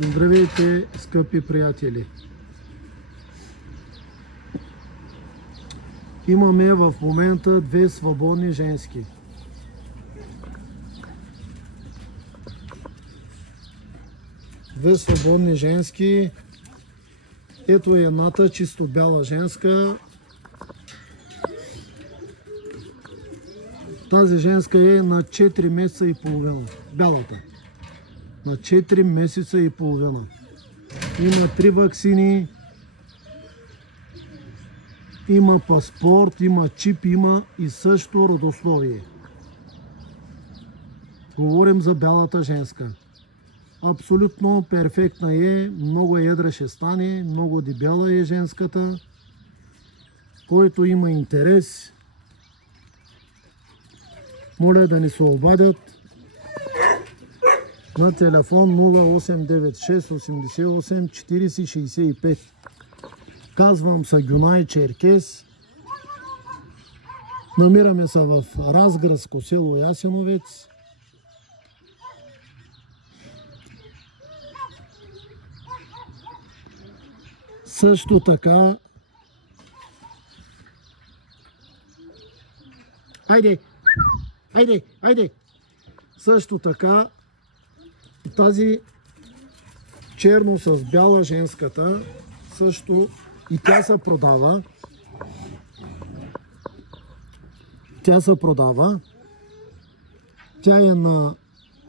Здравейте, скъпи приятели! Имаме в момента две свободни женски. Две свободни женски. Ето е едната чисто бяла женска. Тази женска е на 4 месеца и половина. Бялата. На 4 месеца и половина. Има 3 ваксини. Има паспорт, има чип, има и също родословие. Говорим за бялата женска. Абсолютно перфектна е, много едра ще стане, много дебела е женската. Който има интерес, моля да ни се обадят на телефон 0896 88 40 65. Казвам се Гюнай Черкес. Намираме се в Разградско село Ясеновец. Също така Айде! Също така тази черно с бяла женската също и тя се продава. Тя е на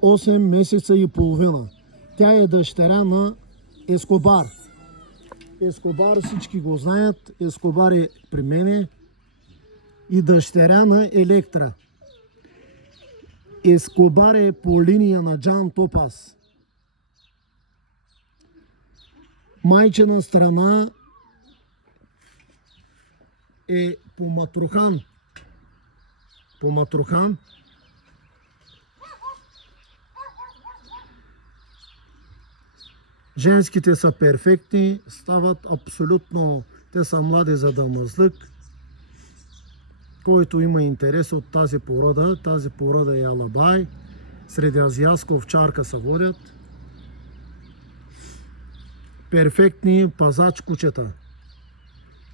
8 месеца и половина. Тя е дъщеря на Ескобар. Ескобар всички го знаят. Ескобар е при мене. И дъщеря на Електра. Ескобар е по линия на Джан Топас. Майчина страна е по Матрухан. Женските са перфектни, стават абсолютно, те са млади за дамъзлък. Който има интерес от тази порода е алабай, средноазиатска овчарка се водят. Перфектни пазач кучета.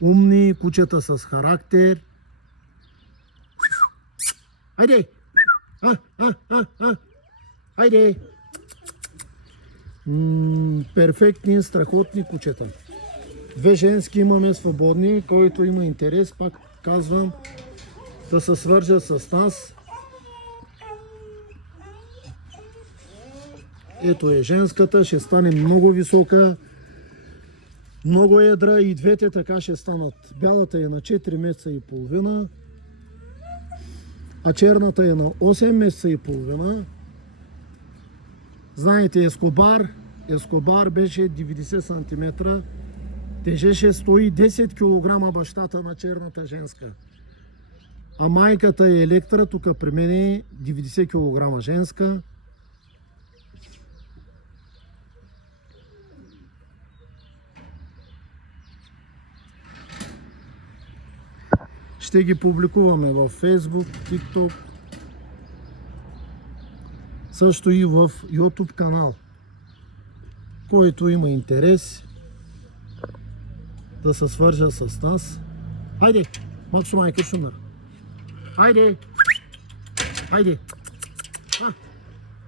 Умни кучета с характер. Хайде! Хайде! Перфектни, страхотни кучета. Две женски имаме свободни, който има интерес, пак казвам, да се свържа с нас. Ето е женската, ще стане много висока, много едра и двете така ще станат. Бялата е на 4 месеца и половина, а черната е на 8 месеца и половина. Знаете, Ескобар беше 90 см, тежеше 110 кг бащата на черната женска. А майката е Електра, тук при мен е 90 кг женска. Ще ги публикуваме в Facebook, TikTok, също и в YouTube канал. Който има интерес да се свържа с нас. Хайде, Максо майка шумер. Хайде! Хайде!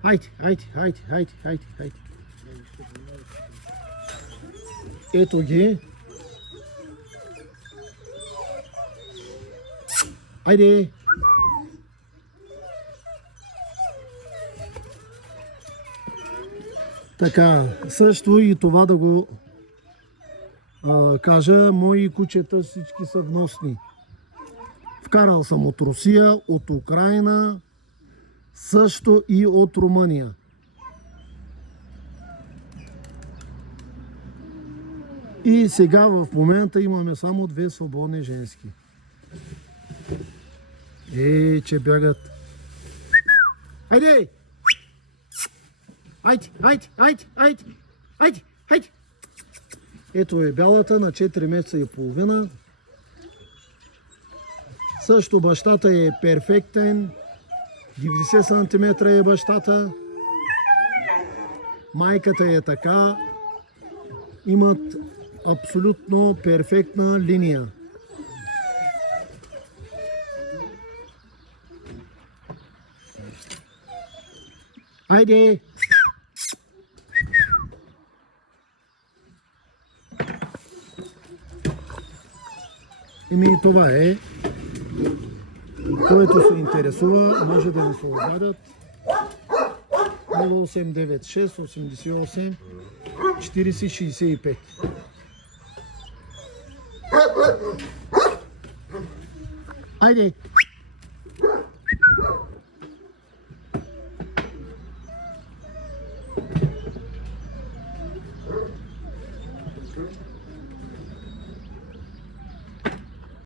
Хайде! Ето ги. Хайде! Така, също и това да го кажа, мои кучета всички са вносни. Вкарал съм от Русия, от Украина, също и от Румъния. И сега в момента имаме само две свободни женски. Че бягат. Хайде! Хайде! Ето е бялата на 4 месеца и половина. Също бащата е перфектен. 90 см е бащата. Майката е така. Имат абсолютно перфектна линия. Айде! Еми, това е. Който се интересува, може да ни се обадят. 0896 88 40 65. Айде!